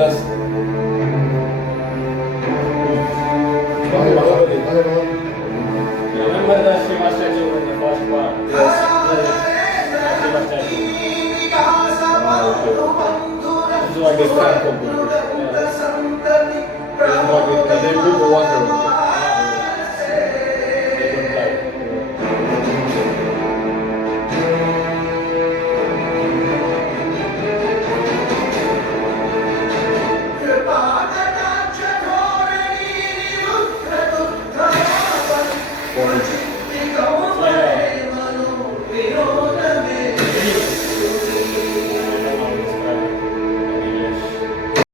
Plus. Remember the Shiva statue in the first part? Yes. Shiva statue. Ah, okay. This is what different computer.